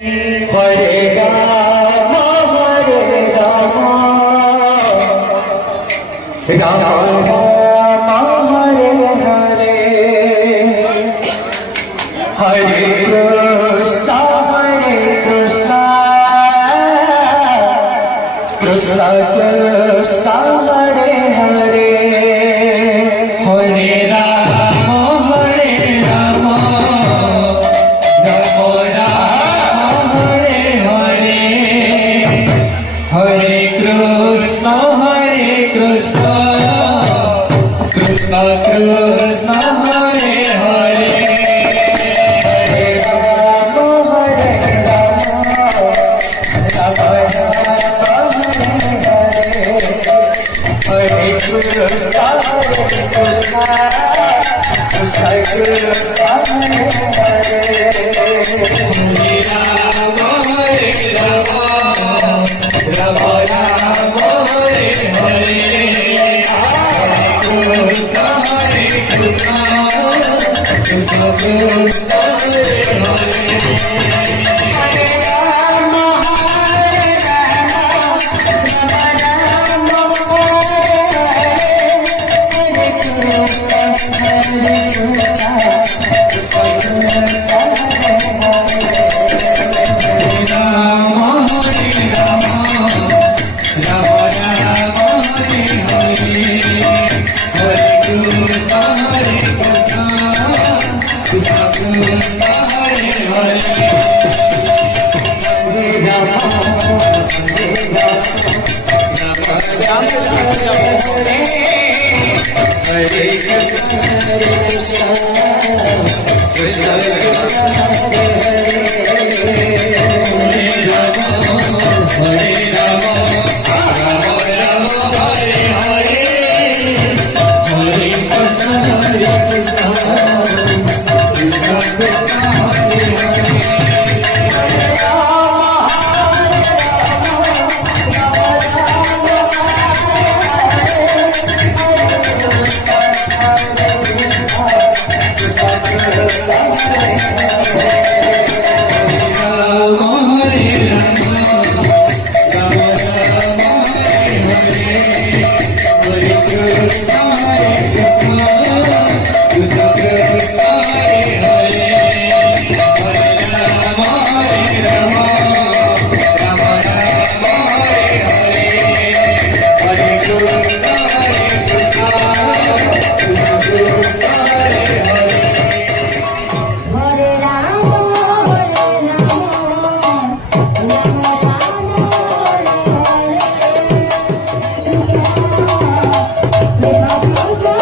Hare Ram Hare Ram Ram Ram Hare Hare Hare Krishna Krishna Krishna Hare Hare Hare Ram Hare Ram Ram Ram Hare Hare Hare Krishna Krishna Krishna Hare Hare Hare Ram Hare Ram Ram Ram Hare Hare Hare Krishna Krishna Krishna Hare Hare Ram Hare Ram Ram Ram Hare Hare Krishna Krishna Krishna Hare Hare Ram Hare Ram Ram Ram Hare